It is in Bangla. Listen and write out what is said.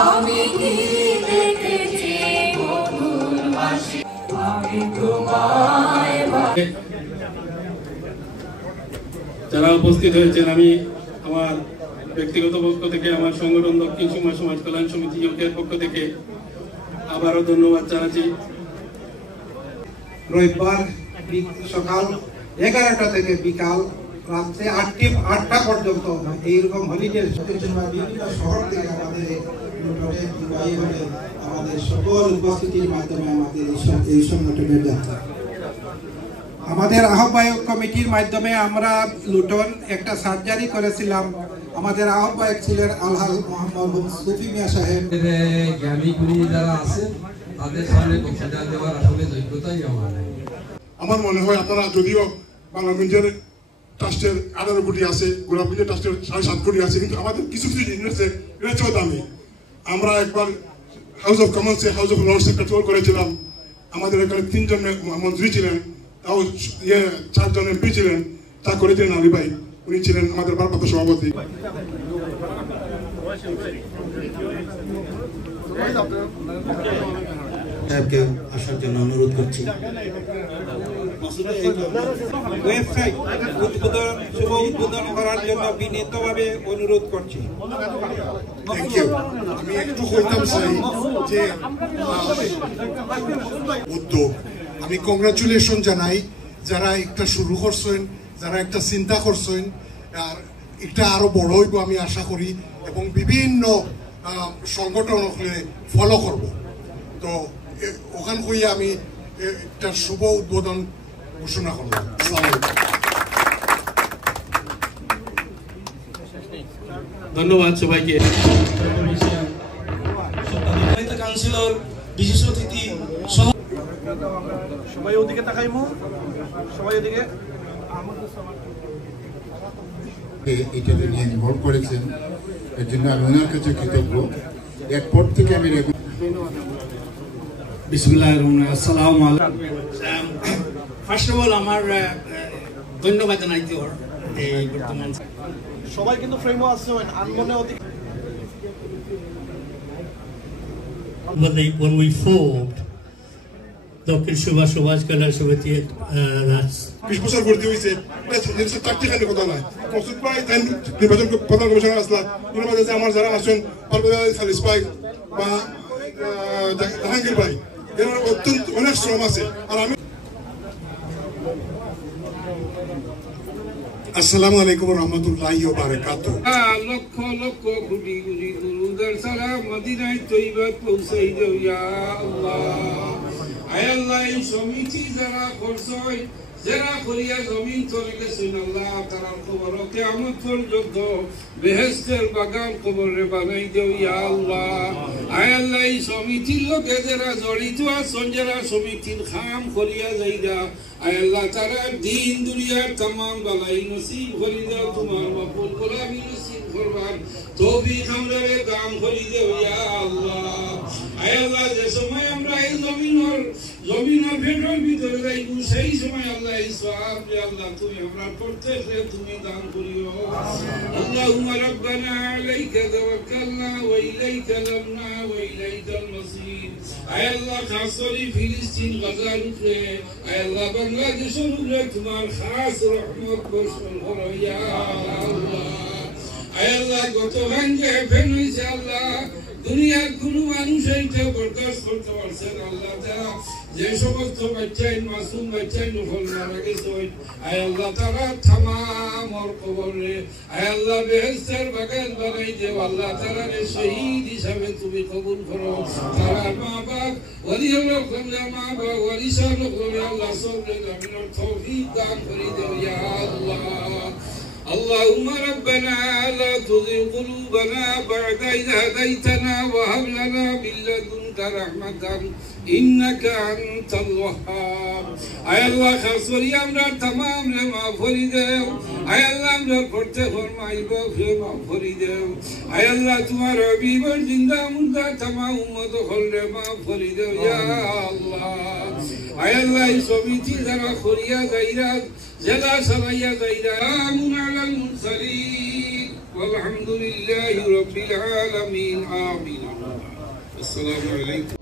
আমি কি দেখেছি মধুর হাসি আমি তোমায় যারা উপস্থিত হয়েছেন আমি আমার ব্যক্তিগত পক্ষ থেকে আমার সংগঠন দক্ষিণ সীমা সমাজ কল্যাণ সমিতি ইউকের পক্ষ থেকে আবারও ধন্যবাদ জানাচ্ছি। রবিবার সকাল 11টা থেকে বিকাল রাত্রে 8টা পর্যন্ত এইরকম হলিডে বিভিন্ন শহর থেকে আমাদের সকল উপস্থিতির মাধ্যমে আমাদের এই সংগঠনের যাত্রা আমাদের আহ্বায়ক কমিটির মাধ্যমে আমরা লুটন একটা সার্জারি করেছিলাম। আমাদের আহ্বায়ক ছিলেন আলহাজ মোহাম্মদ সুফি মিয়া সাহেব। জ্ঞানী গুণী যারা আছে তাদের সামনে বক্তৃতা দেওয়ার আসলে যোগ্যতাই আমার মনে হয় আপনারা যদিও বাংলাগঞ্জের ট্রাস্টের 18 কোটি আছে, গোলাপগঞ্জের ট্রাস্টের 7.5 কোটি আছে, কিন্তু আমাদের কিছু কিছু জিনিস এটা চেয়েও দামি। আমরা একবার হাউস অফ কমন্সে হাউস অফ লর্ডস একটা ট্যুর করেছিলাম। আমাদের এখানে 3 জন মন্ত্রী ছিলেন, তাও 4 জন এমপি ছিলেন, তা করেছিলেন আলী ভাই, উনি ছিলেন আমাদের ভারপ্রাপ্ত সভাপতি। সাহেবকে আসার জন্য অনুরোধ করছি। ওয়েবসাইট শুভ উদ্বোধন করার জন্য বিনীতভাবে অনুরোধ করছি। Thank you. আমি একটু কইতাম চাই যে উদ্যোগ, আমি কংগ্রাচুলেশন জানাই যারা একটা শুরু করছেন, যারা একটা চিন্তা করছেন, আর এটা আরো বড় হইব আমি আশা করি, এবং বিভিন্ন সংগঠন ফলো করব। তো ওখান হইয়া আমি একটা শুভ উদ্বোধন ঘোষণা করলাম। ধন্যবাদ সবাইকে। কাউন্সিলর, বিশেষ অতিথি সহ সবাই ওদিকে তাকাইমু, সবাই ওদিকে এটাতে নিয়ে ইনভলভ করেছেন, এর জন্য আমি ওনার কাছে কৃতজ্ঞ। এরপর থেকে আমি বিসমিল্লাহির রহমানির রহিম। আসসালামু আলাইকুম। ফার্স্ট অফ অল আমার ধন্যবাদ জানাইতে হয় এই বর্তমান সবাই কিন্তু ফ্রেমও আছে আনমনে ওদিকে। When we formed Dr. Shubha Subhas Kalyan Samiti, that's 20 বছর ভর্তি হয়েছে, চাকরিখানি কথা নয়। মকসুদ ভাই নির্বাচন প্রধান কমিশনার আসলাম, এর মধ্যে আমার যারা আছেন সালিস ভাই বা জাহাঙ্গীর ভাই, এর অত্যন্ত অনেক শ্রম আছে। আর আমি আসসালামু আলাইকুম রহমতুল্লাহি ওয়া বারাকাতুহু। লক্ষ লক্ষ কোটি কোটি দুরুদের সালাম মদিনায় তৈয়বায় পৌঁছাই দাও ইয়া আল্লাহ। আয় আল্লাহ, এই সমিতি যারা করছই, যারা করিয়া জমিন চলে গেছেন আল্লাহ, তারা খবর কিয়ামত পর্যন্ত বেহেশতের বাগান কবরে বানাই দাও ইয়া আল্লাহ। আয় আল্লাহ, এই সমিতির লোকে যারা জড়িত আছেন, যারা সমিতির কাম করিয়া যাইরা, আয় আল্লাহ তারা দিন দুনিয়ার तमाम বালাই নসিব করি দাও, তোমার মাফুল গোলামি নসিব করবার তৌফিক আমাদের দান করি দাও ইয়া আল্লাহ। আয় আল্লাহ, যে সময় আমরা এই জমিনের ভেতর ভিতরে যাইব, সেই সময় আল্লাহ এই সওয়াব যে আল্লাহ তুমি আমরা প্রত্যেককে তুমি দান করিও। আল্লাহুম্মা রাব্বানা আলাইকা তাওয়াক্কালনা ওয়া ইলাইকা নাবনা ওয়া ইলাইকাল মাসির। আয় আল্লাহ, খাস করে ফিলিস্তিন গাজার উপরে, আয় আল্লাহ বাংলাদেশের উপরে তোমার খাস রহমত বর্ষণ করো ইয়া আল্লাহ। আয় আল্লাহ, গত ভাঙ্গে ফেন হয়েছে আল্লাহ, দুনিয়ার কোন মানুষ এইটা বরদাস্ত করতে পারছে না আল্লাহ। তারা যে সমস্ত বাচ্চাই মাসুম বাচ্চাই নফল মারা গেছে, আয় আল্লাহ তারা তামাম ওর কবরে আয় আল্লাহ বেহেশতের বাগান বানাই দেও আল্লাহ। তারা শহীদ হিসাবে তুমি কবুল করো। তারা মা বাপ ওলিয়ার কমলা মা বাপ ওলিশার কমলা আল্লাহ সবরে জামিনের তৌফিক দান করে দেও ইয়া আল্লাহ। اللهم ربنا لا تزغ قلوبنا بعد إذ هديتنا وهب لنا من لدنك رحمة إنك أنت الوهاب। আয় আল্লাহ, খাস করি আমরা तमाम রে মাফ করে দেও। আয় আল্লাহ, আমরা পড়তে ফরমাইব রে মাফ করে দেও। আয় আল্লাহ, তোমার হাবিবের জিন্দা মুর্দা तमाम উম্মত হলরে মাফ করে দেও ইয়া আল্লাহ। আয় আল্লাহ, এই সমিতি যারা করিয়া যাইরা জেলা সালাইয়া যাইরা আমুন আলাল মুরসালিন ওয়ালহামদুলিল্লাহি رب العالمين آمين السلام عليكم